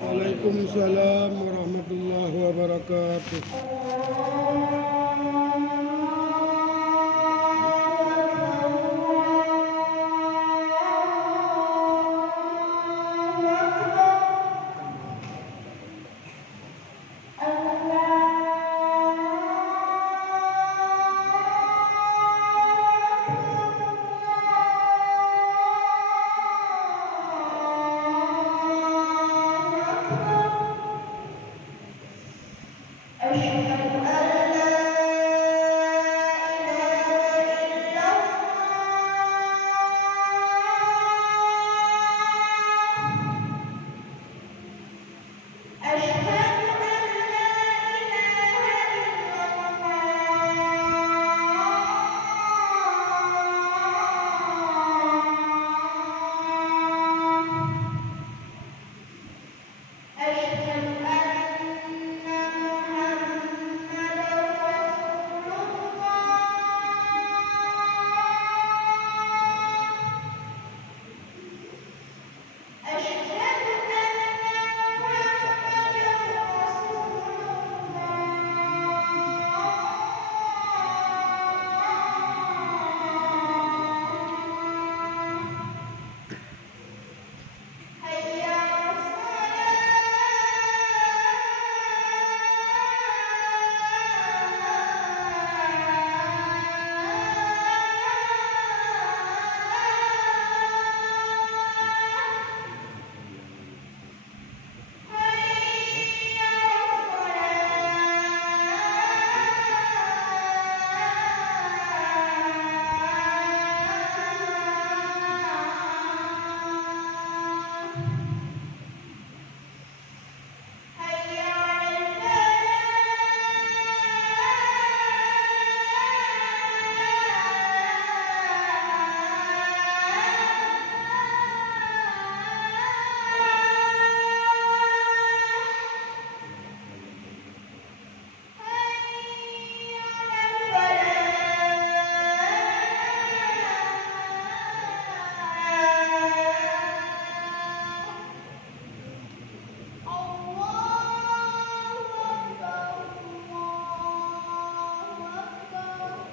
Waalaikumsalam warahmatullahi wabarakatuh.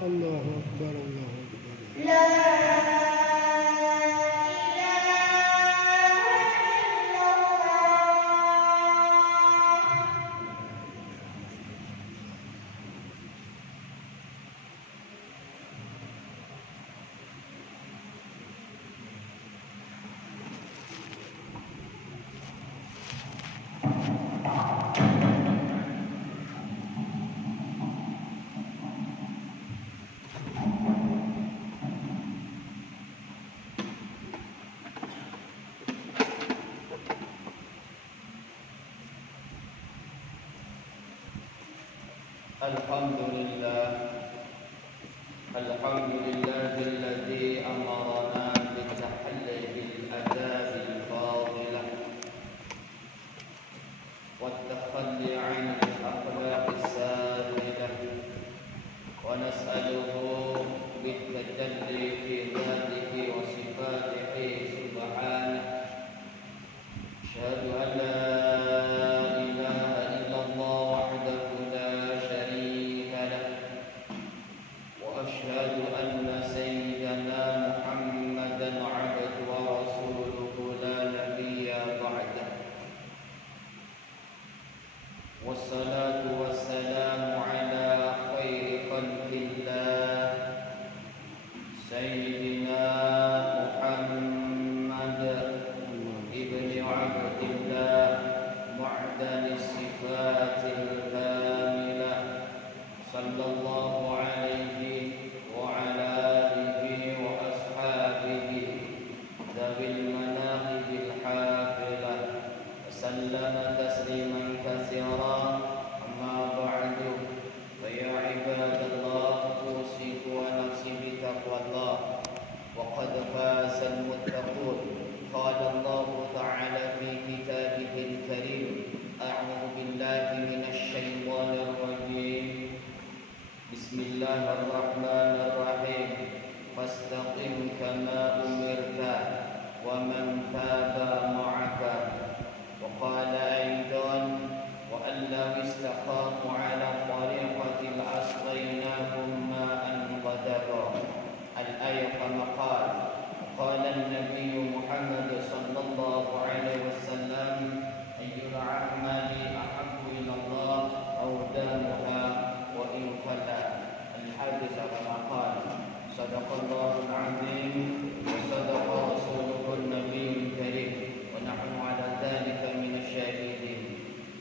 Allahu Akbar, Allahu Akbar. الحمد لله الذي أمرنا بالتحلي بالآداب الفاضلة والتخلي عن الأخلاق السافلة، ونسأله بالتجلي في ذاته وصفاته سبحانه. أشهد أن لا إله إلا الله وحده لا شريك له، وأشهد أن سيدنا محمدا عبده ورسوله لا نبي بعده، والصلاة والسلام على خير خلق الله سيدنا محمد ابن عبد الله معدن الصفات الكاملة، صلى الله عليه وعلى آله وأصحابه ذوي المناقب الحافلة، وسلم تسليما كثيرا. أما بعد، فيا عباد الله، أوصيكم ونفسي بتقوى الله، وقد فاز المتقون. قال الله تعالى في كتابه الكريم: أعوذ بالله من الشيطان الرجيم، بسم الله الرحمن الرحيم، فاستقم كما أمرت ومن تاب معك. وقال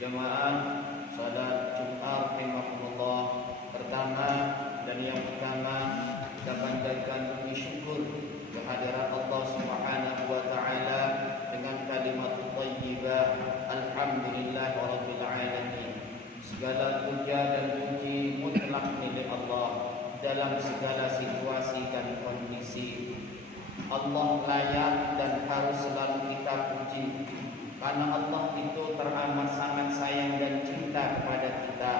Jamaah salat Jumat rahimahullah, pertama dan yang utama kita panjatkan puji syukur kehadirat Allah Subhanahu wa taala dengan kalimat thayyibah alhamdulillahirabbil alamin. Segala puja dan puji mutlak milik Allah dalam segala situasi dan kondisi. Allah layak dan harus selalu kita puji, karena Allah itu teramat sangat sayang dan cinta kepada kita,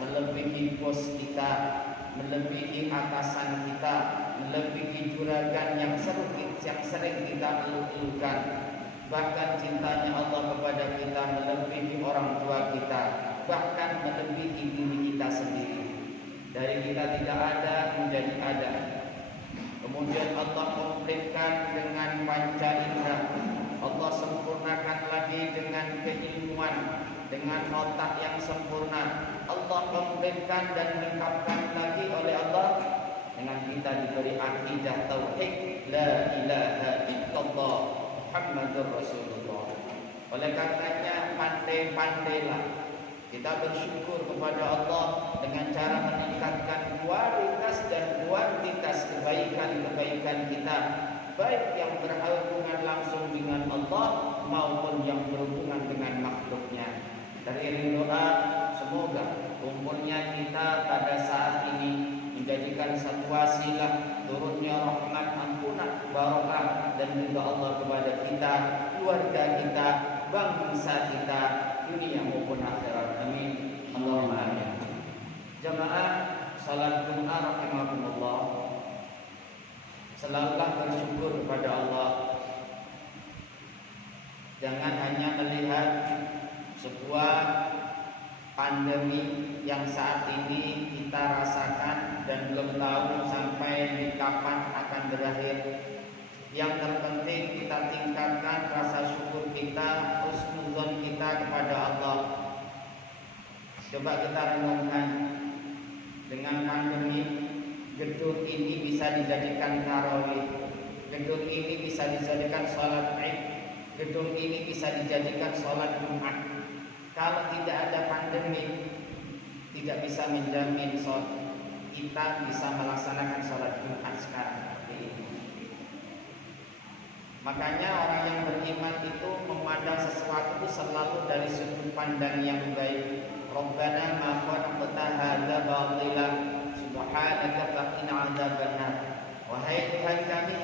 melebihi bos kita, melebihi atasan kita, melebihi juragan yang sering kita elu-elukan. Bahkan cintanya Allah kepada kita melebihi orang tua kita, bahkan melebihi diri kita sendiri. Dari kita tidak ada menjadi ada. Kemudian Allah komplitkan dengan panca indera. Allah sempurnakan lagi dengan keilmuan, dengan otak yang sempurna. Allah komplitkan dan lengkapkan lagi oleh Allah dengan kita diberi akidah tauhid, la ilaha illallah Muhammadur Rasulullah. Oleh karenanya pandai-pandailah kita bersyukur kepada Allah dengan cara meningkatkan kualitas dan kuantitas kebaikan-kebaikan kita, baik yang berhubungan langsung dengan Allah maupun yang berhubungan dengan makhluknya. Teriring doa, semoga kumpulnya kita pada saat ini menjadikan satu wasilah turunnya rahmat, ampunan, barokah dan ridha Allah kepada kita, keluarga kita, bangsa kita, dunia maupun akhirat. Amin. Allahumma amin. Jamaah salat Jumat rahimakumullah, selalulah bersyukur kepada Allah. Jangan hanya melihat sebuah pandemi yang saat ini kita rasakan dan belum tahu sampai di kapan akan berakhir. Yang terpenting kita tingkatkan rasa syukur kita, husnuzon kita kepada Allah. Coba kita renungkan, dengan pandemi gedung ini bisa dijadikan tarawih, gedung ini bisa dijadikan sholat Id, gedung ini bisa dijadikan sholat Jumat. Kalau tidak ada pandemi, tidak bisa menjamin kita bisa melaksanakan sholat Jumat sekarang. Makanya orang yang beriman itu memandang sesuatu itu selalu dari sudut pandang yang baik. Rabbana ma khalaqta hadza batila subhanaka faqina adzabannar. Wahai Tuhan kami,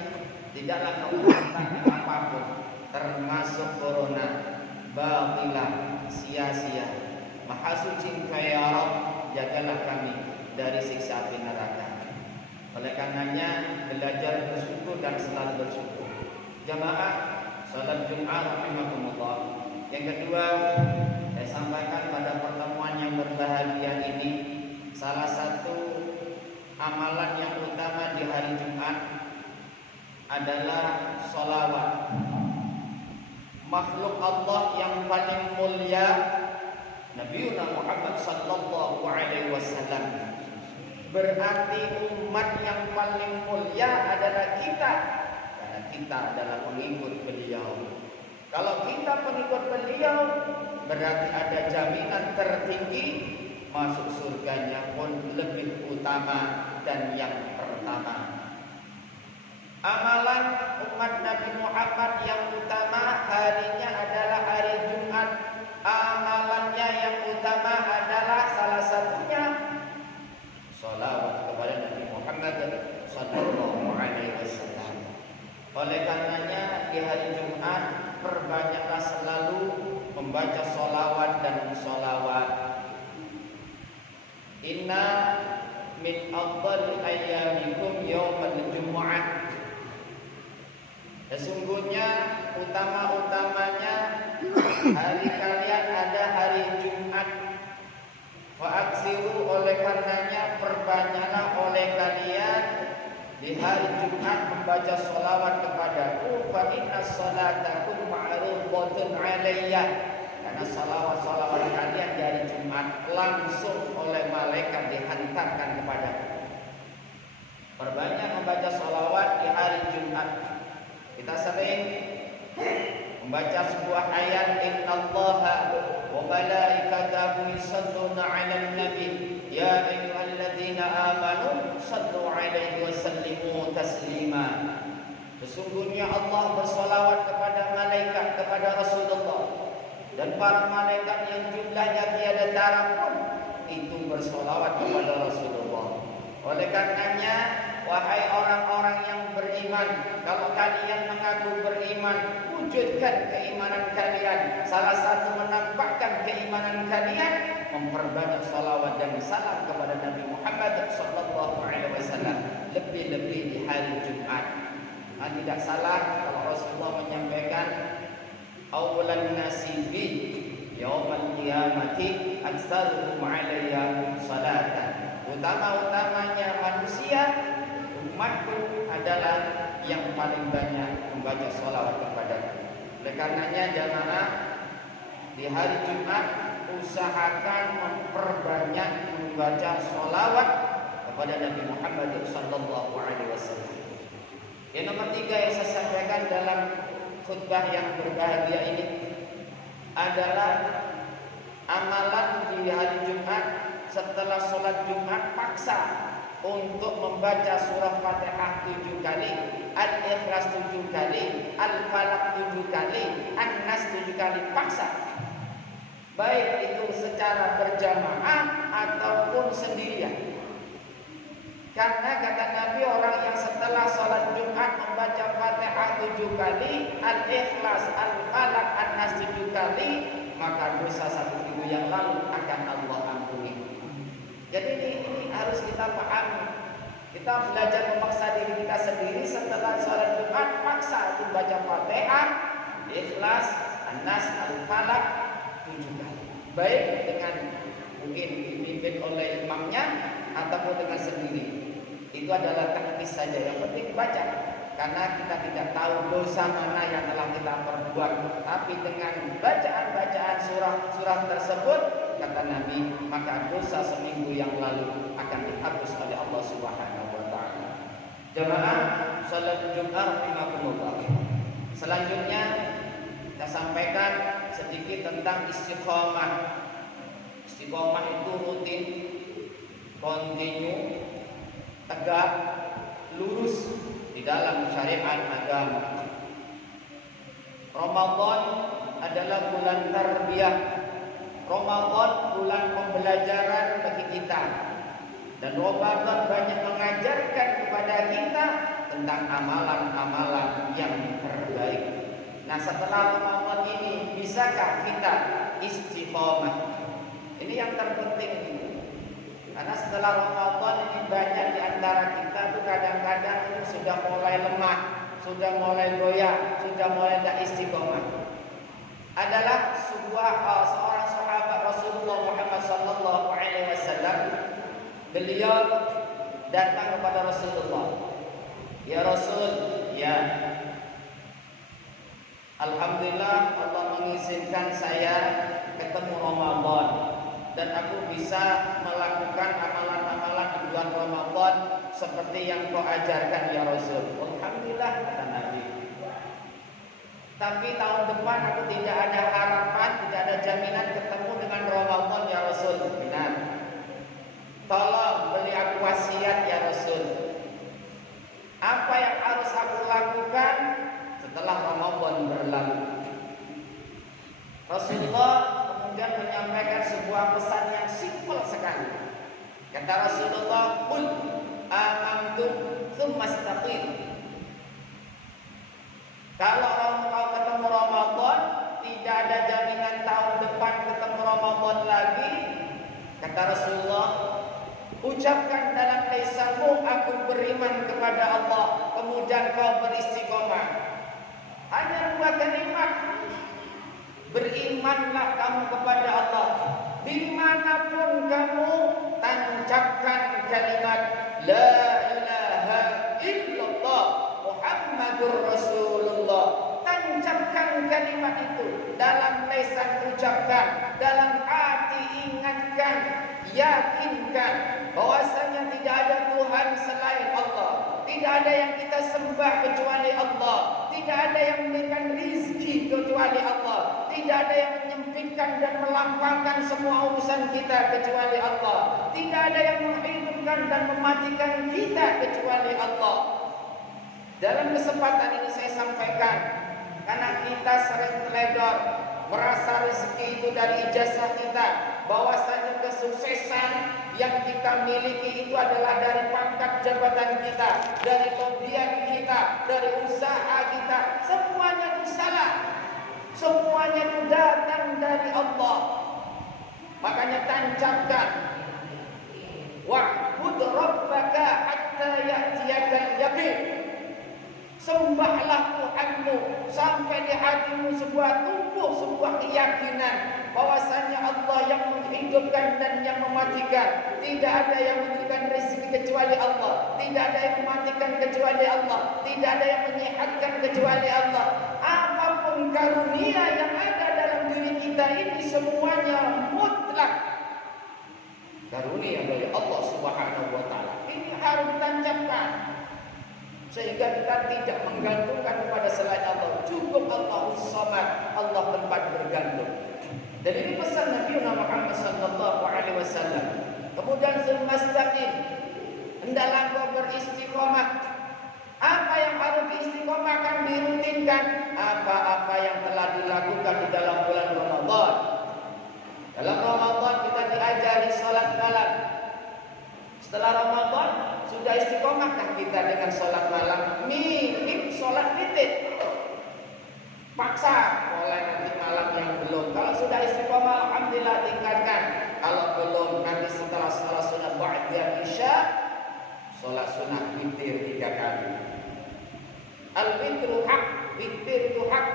tidaklah kau menciptakan apapun termasuk corona batila, sia-sia. Maha suci Engkau ya Rabb, jagalah kami dari siksa api neraka. Oleh karenanya belajar bersyukur dan selalu bersyukur. Jamaah salat Jumat rahimakumullah. Yang kedua, saya sampaikan pada pertemuan yang berbahagia ini, salah satu amalan yang utama di hari Jumat adalah sholawat. Makhluk Allah yang paling mulia Nabi Muhammad sallallahu alaihi wasallam. Berarti umat yang paling mulia adalah kita. Kita adalah pengikut beliau. Kalau kita pengikut beliau, berarti ada jaminan tertinggi masuk surganya pun lebih utama dan yang pertama. Amalan umat Nabi Muhammad yang utama harinya adalah hari Jumat. Amalannya yang utama adalah salah satunya sholawat kepada Nabi Muhammad sallallahu alaihi wasallam. Oleh karenanya di hari Jumat perbanyaklah selalu membaca sholawat dan sholawat. Inna min afdal ayyamikum yaumal jumu'ah. Sesungguhnya utama-utamanya hari kalian ada hari Jumat. Fa'aksiru, oleh karenanya perbanyaklah oleh kalian di hari Jumat membaca sholawat kepadaku. Fa inna sholatakum ma'rudatun alayya. Karena sholawat kalian di hari Jumat langsung oleh malaikat dihantarkan kepadaku. Perbanyak membaca sholawat di hari Jumat. Kita sering membaca sebuah ayat, innallaha wa malaikatahu malaikatahu yusalluna 'alan nabi ya ayyuhalladzina amanu sallu 'alaihi wa sallimu taslima. Sesungguhnya Allah bersolawat kepada malaikat kepada Rasulullah, dan para malaikat yang jumlahnya tiada tara pun itu bersolawat kepada Rasulullah. Oleh karenanya, wahai orang-orang yang beriman, kalau kalian mengaku beriman, wujudkan keimanan kalian. Salah satu menampakkan keimanan kalian, memperbanyak salawat dan salam kepada Nabi Muhammad SAW, lebih-lebih di hari Jumat. Tidak salah kalau Rasulullah menyampaikan awalan nasibi yaumal qiyamati aktsaruhum 'alayya salatan. Utama-utamanya manusia, umatku adalah yang paling banyak membaca salawat kepadaku. Oleh karenanya jamaah, di hari Jumat usahakan memperbanyak membaca salawat kepada Nabi Muhammad SAW. Yang nomor 3 yang saya sampaikan dalam khutbah yang berbahagia ini adalah amalan di hari Jumat. Setelah sholat Jumat, paksa untuk membaca surah Fatihah 7 kali, Al-Ikhlas 7 kali, Al-Falaq 7 kali, An-Nas 7 kali, paksa. Baik itu secara berjamaah ataupun sendirian. Karena kata Nabi, orang yang setelah sholat Jumat membaca Fatihah 7 kali, Al-Ikhlas, Al-Falaq, An-Nas 7 kali, maka dosa 1 minggu yang lalu akan Allah ampuni. Jadi ini harus kita pahami. Kita belajar memaksa diri kita sendiri setelah sholat Jumat, paksa untuk baca Fatihah, Ikhlas, An-Nas, Al-Falaq 7 kali. Baik dengan mungkin dipimpin oleh imamnya ataupun dengan sendiri. Itu adalah teknis saja, yang penting baca. Karena kita tidak tahu dosa mana yang telah kita perbuat. Tapi dengan bacaan-bacaan surah tersebut, kata Nabi, maka dosa seminggu yang lalu akan dihapus oleh Allah Subhanahu wa taala. Jamaah salat Jumat rahimakumullah. Selanjutnya kita sampaikan sedikit tentang istiqomah. Istiqomah itu rutin, kontinu, tegak, lurus di dalam syariat agama. Ramadan adalah bulan tarbiyah. Ramadan bulan pembelajaran bagi kita. Dan Ramadan banyak mengajarkan kepada kita tentang amalan-amalan yang terbaik. Nah, setelah Ramadan ini, bisakah kita istiqomah? Ini yang terpenting. Karena setelah Ramadan ini banyak di antara kita tuh kadang-kadang sudah mulai lemah, sudah mulai goyah, sudah mulai tak istiqomah. Adalah seorang sahabat Rasulullah Muhammad SAW. Beliau datang kepada Rasulullah. Ya Rasul, ya. Alhamdulillah Allah mengizinkan saya ketemu Ramadan. Dan aku bisa melakukan amalan-amalan di bulan Ramadan seperti yang kau ajarkan ya Rasul. Alhamdulillah, kata Nabi. Tapi tahun depan aku tidak ada harapan, tidak ada jaminan ketemu dengan Ramadan ya Rasul. Benar. Tolong beri aku wasiat ya Rasul. Apa yang harus aku lakukan setelah Ramadan berlalu? Rasulullah kemudian menyampaikan sebuah pesan yang simpel sekali. Kata Rasulullah, "Qul amantu tsumma istaqim." Kalau kau ketemu Ramadan, tidak ada jaminan tahun depan ketemu Ramadan lagi, kata Rasulullah, ucapkan dalam lisanmu, aku beriman kepada Allah, kemudian kau beristiqomah. Hanya 2 kalimat. Berimanlah kamu kepada Allah. Dimanapun kamu, tancapkan kalimat La ilaha illallah Muhammadur Rasulullah. Tancapkan tancapkan kalimat itu dalam lisan ucapkan, dalam hati ingatkan, yakinkan bahwasanya tidak ada Tuhan selain Allah, tidak ada yang kita sembah kecuali Allah, tidak ada yang memberikan rizki kecuali Allah, tidak ada yang menyempitkan dan melampangkan semua urusan kita kecuali Allah, tidak ada yang menghidupkan dan mematikan kita kecuali Allah. Dalam kesempatan ini saya sampaikan, karena kita sering teledor merasa rezeki itu dari ijazah kita, bahwasanya kesuksesan yang kita miliki itu adalah dari pangkat jabatan kita, dari pemberian kita, dari usaha kita. Semuanya itu salah. Semuanya itu datang dari Allah. Makanya tancapkan, wa'bud rabbaka hatta ya'tiyakal yaqin. Sembahlah Tuhanmu sampai di hatimu sebuah keyakinan bahwasanya Allah yang menghidupkan dan yang mematikan. Tidak ada yang memberikan rezeki kecuali Allah, tidak ada yang mematikan kecuali Allah, tidak ada yang menyehatkan kecuali Allah. Apapun karunia yang ada dalam diri kita ini semuanya mutlak karunia dari Allah Subhanahu wa taala. Ini harus ditancapkan sehingga kita tidak menggantungkan kepada selain Allah. Cukup Allahus Samad, Allah tempat bergantung. Dan ini pesan Nabi Muhammad sallallahu alaihi wasallam. Kemudian sumastaqim, hendaklah kau beristiqomah. Apa yang harus diistiqomahkan, dirutinkan apa-apa yang telah dilakukan di dalam bulan Ramadan. Dalam Ramadan kita diajari salat malam. Setelah Ramadan sudah istiqomahkah kita dengan sholat malam? Minim sholat witir. Paksa mulai nanti malam yang belum. Kalau sudah istiqomah, alhamdulillah tingkatkan. Kalau belum, nanti setelah sholat sunat ba'diyah isya, sholat sunat witir 3 kali. Al-witru haq, witir itu haq.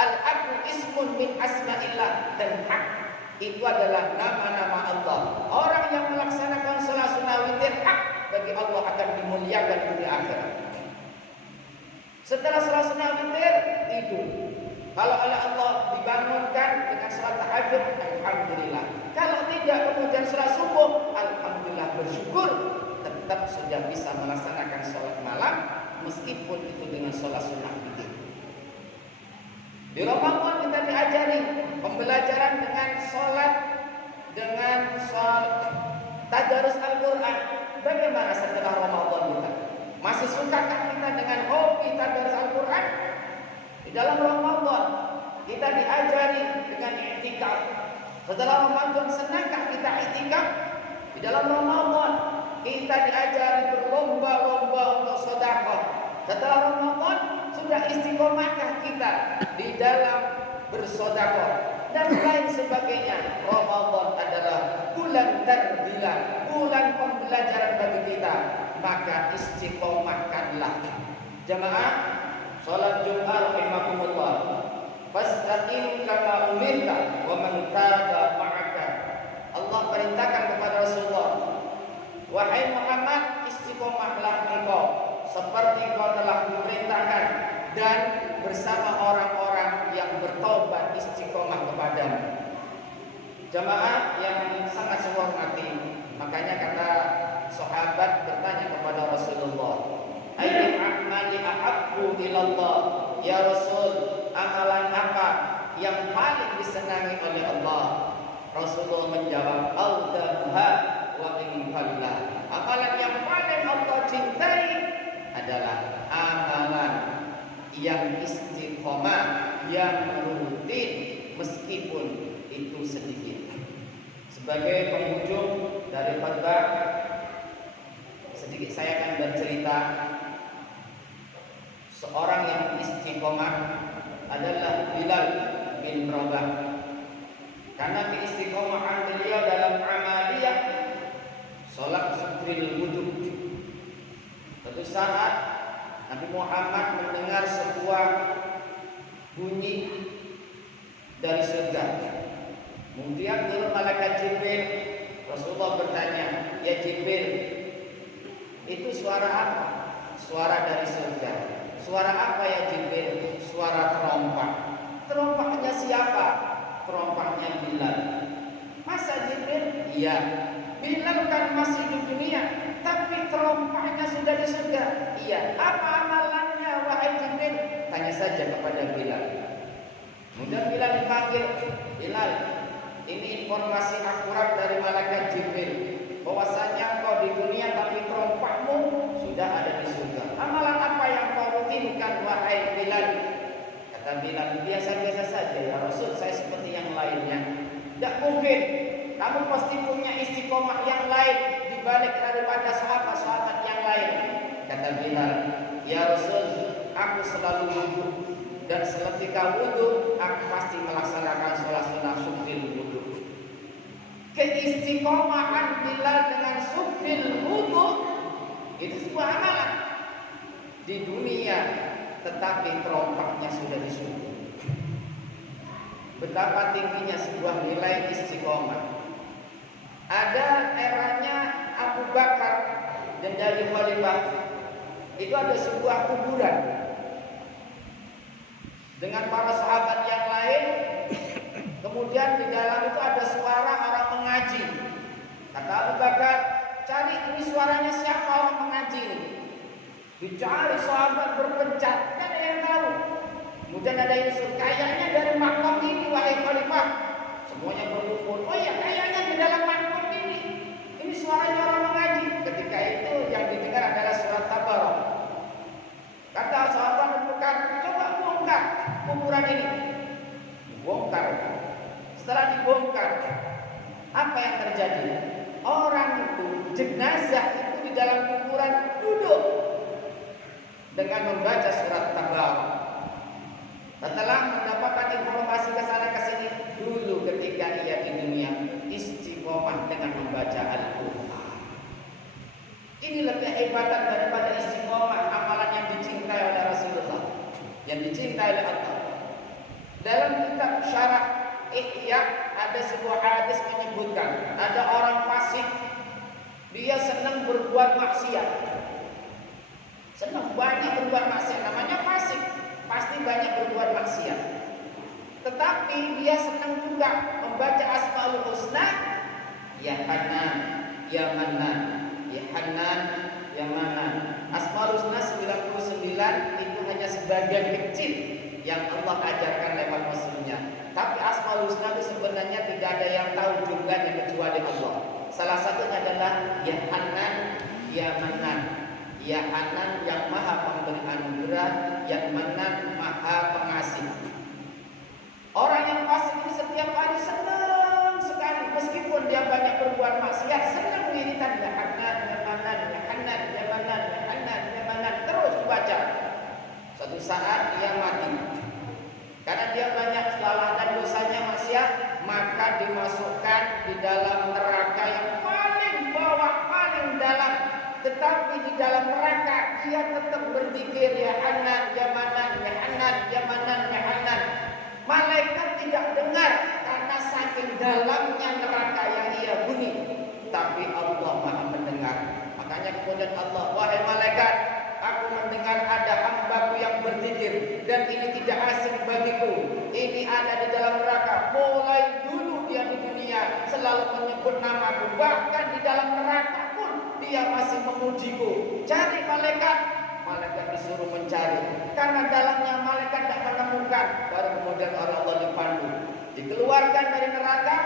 Al-haqu ismun min asma'illah. Dan haq itu adalah nama-nama Allah. Orang yang melaksanakan sholat sunat witir haq bagi Allah akan dimuliakan di akhirat. Setelah sholat sunat witir, tidur. Kalau oleh Allah dibangunkan dengan sholat tahajud, alhamdulillah. Kalau tidak, kemudian sholat subuh, alhamdulillah, bersyukur tetap sudah bisa melaksanakan sholat malam meskipun itu dengan sholat sunat witir. Di Ramadan kita diajari pembelajaran dengan sholat tadarus Al-Quran. Bagaimana setelah Ramadan kita? Masih sukakah kita dengan hobi tadarus Al-Quran? Di dalam Ramadan kita diajari dengan i'tikaf. Setelah Ramadan senangkah kita i'tikaf? Di dalam Ramadan kita diajari berlomba-lomba untuk sedekah. Setelah Ramadan sudah istiqomahkah kita di dalam bersedekah dan lain sebagainya. Ramadan adalah bulan tarbiyah, bulan pembelajaran bagi kita. Maka istiqomahkanlah. Jamaah salat Jumat rahimakumullah. Fastaqim kama umirta wa man taba ma'aka. Allah perintahkan kepada Rasulullah, wahai Muhammad, istiqomahlah engkau seperti engkau telah diperintahkan dan bersama orang-orang yang bertobat istiqomah kepadamu. Jamaah yang sangat saya hormati, makanya kata sahabat bertanya kepada Rasulullah, ayyul a'mali ahabbu ilallah, ya Rasul, amalan apa yang paling disenangi oleh Allah? Rasulullah menjawab, audaha wa inqallah. Amalan yang paling Allah cintai adalah amalan yang istiqomah, yang rutin meskipun itu sedikit. Sebagai penghujung dari khutbah, sedikit saya akan bercerita. Seorang yang istiqomah adalah Bilal bin Rabah. Karena keistiqomahan beliau dalam amaliyah salat sutril wudhu. Suatu saat Nabi Muhammad mendengar sebuah bunyi dari surga. Kemudian turun malaikat Jibril. Rasulullah bertanya, ya Jibril, itu suara apa? Suara dari surga. Suara apa ya Jibril? Suara terompah. Terompahnya siapa? Terompahnya Bilal. Masa Jibril? Iya. Bilal kan masih di dunia, tapi terompahnya sudah di surga. Iya. Apa amalannya wahai Jibril? Tanya saja kepada Bilal. Kemudian Bilal dipanggil. Bilal, ini informasi akurat dari malaikat Jibril, bahwasanya kau di dunia tapi terompahmu sudah ada di surga. Amalan apa yang kau rutinkan wahai Bilal? Kata Bilal, biasa-biasa saja ya Rasul, saya seperti yang lainnya. Tidak mungkin, kamu pasti punya istiqomah yang lain dibalik daripada sahabat-sahabat yang lain. Kata Bilal, ya Rasul, aku selalu wudhu, dan seketika wudhu aku pasti melaksanakan sholat sunnah subhil wudhu. Keistiqomahan Bilal dengan subhil wudhu itu sebuah amalan di dunia, tetapi terompahnya sudah di surga. Betapa tingginya sebuah nilai istiqomah. Ada eranya Abu Bakar dan jadi khalifah, itu ada sebuah kuburan dengan para sahabat yang lain. Kemudian di dalam itu ada suara orang mengaji. Kata Abu Bakar, cari ini suaranya siapa orang mengaji ini. Dicari sahabat berpencar, tidak ada yang tahu. Kemudian ada yang suruh, kayaknya dari makam ini wahai khalifah. Semuanya berkumpul, oh ya kayaknya di dalam makam ini. Ini suaranya orang mengaji. Ketika itu yang didengar adalah surat Tabarok. Kata sahabat bukan, coba bongkar kuburan ini. Bongkar. Setelah dibongkar, apa yang terjadi? Orang itu, jenazah itu di dalam kuburan duduk dengan membaca surat Tabarok. Setelah mendapatkan informasi ke sana ke sini, dulu ketika ia di dunia istiqomah dengan membaca Al-Quran. Ini lebih hebat daripada istiqomah amalan yang dicintai oleh Rasulullah, yang dicintai oleh Allah. Dalam kitab Syarah Ihya ada sebuah hadis menyebutkan ada orang fasik, dia senang berbuat maksiat, senang banyak berbuat maksiat, namanya fasik. Pasti banyak berbuat maksiat. Tetapi dia senang juga membaca Asmaul Husna, ya Hanan, ya Manan, ya Hanan, ya Manan. Asmaul Husna 99 itu hanya sebagian kecil yang Allah ajarkan lewat Rasulnya. Tapi Asmaul Husna itu sebenarnya tidak ada yang tahu jumlahnya kecuali Allah. Salah satunya adalah ya Hanan, ya Manan. Ya Hanan yang maha pemberi anugerah, yang Manan maha pengasih. Orang yang fasik ini setiap hari senang sekali, meskipun dia banyak berbuat maksiat, senang wiridan ya Hanan, ya Manan, ya Hanan, ya Manan, ya Hanan, ya Manan, terus dibaca. Suatu saat dia mati, karena dia banyak salah dan dosanya maksiat, maka dimasukkan di dalam neraka yang paling bawah, paling dalam. Tetapi di dalam neraka dia tetap berzikir ya Hanan, ya Manan, ya Hanan, ya Manan, ya Hanan. Malaikat tidak dengar karena saking dalamnya neraka yang ia bunyi. Tapi Allah Maha mendengar. Makanya kemudian Allah, wahai malaikat, aku mendengar ada hambaku yang berzikir dan ini tidak asing bagiku. Ini ada di dalam neraka. Mulai dulu dia di dunia selalu menyebut namaku, bahkan di dalam neraka dia masih memujiku. Cari malaikat. Malaikat disuruh mencari. Karena dalamnya malaikat tidak menemukan. Baru kemudian oleh Allah dipandu, dikeluarkan dari neraka.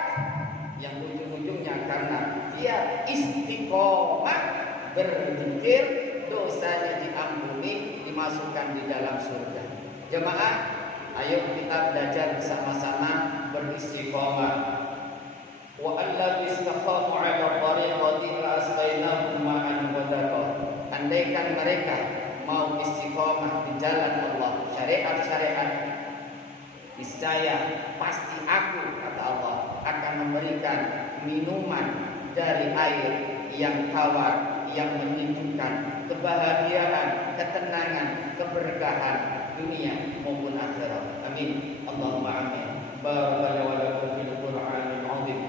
Yang ujung-ujungnya karena dia istiqomah berzikir, dosanya diampuni, dimasukkan di dalam surga. Jemaah, ayo kita belajar bersama-sama beristiqomah. Wa alladzi istaqamu 'ala tariqati la'asqainahum ma'an ghadaqa. Andaikan mereka mau istiqomah di jalan Allah, syariat-syariat, niscaya pasti aku, kata Allah, akan memberikan minuman dari air yang tawar, yang menyejukkan, kebahagiaan, ketenangan, keberkahan dunia maupun akhirat. Amin. Allahumma amin. Barakallahu wa lakum fil Qur'anil 'azim.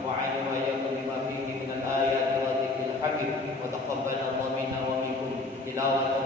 وعلم وإياكم بما فيه من الآيات والذكر الحكيم وتقبل الله منا ومنكم تلاوة